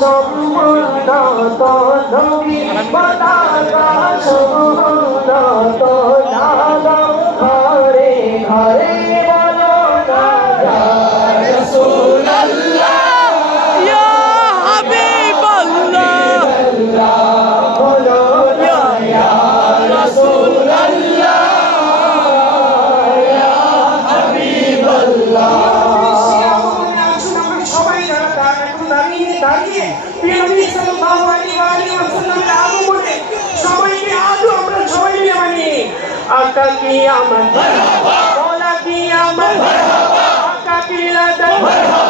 সমুন্নত নবী পতাকা সমুন্নত জাগো ঘরে ঘরে বলো না ইয়া রাসূলুল্লাহ ইয়া হাবিবাল্লাহ বলো না ইয়া রাসূলুল্লাহ ইয়া হাবিবাল্লাহ দাঁড়িয়ে নবী সাল্লাল্লাহু আলাইহি ওয়াসাল্লামের আগমনে সবাইকে আজও আমরা সবাই মিলে মানি আকা কিয়ামত মারহাবা ওয়ালা কিয়ামত মারহাবা আকা কিয়ামত মারহাবা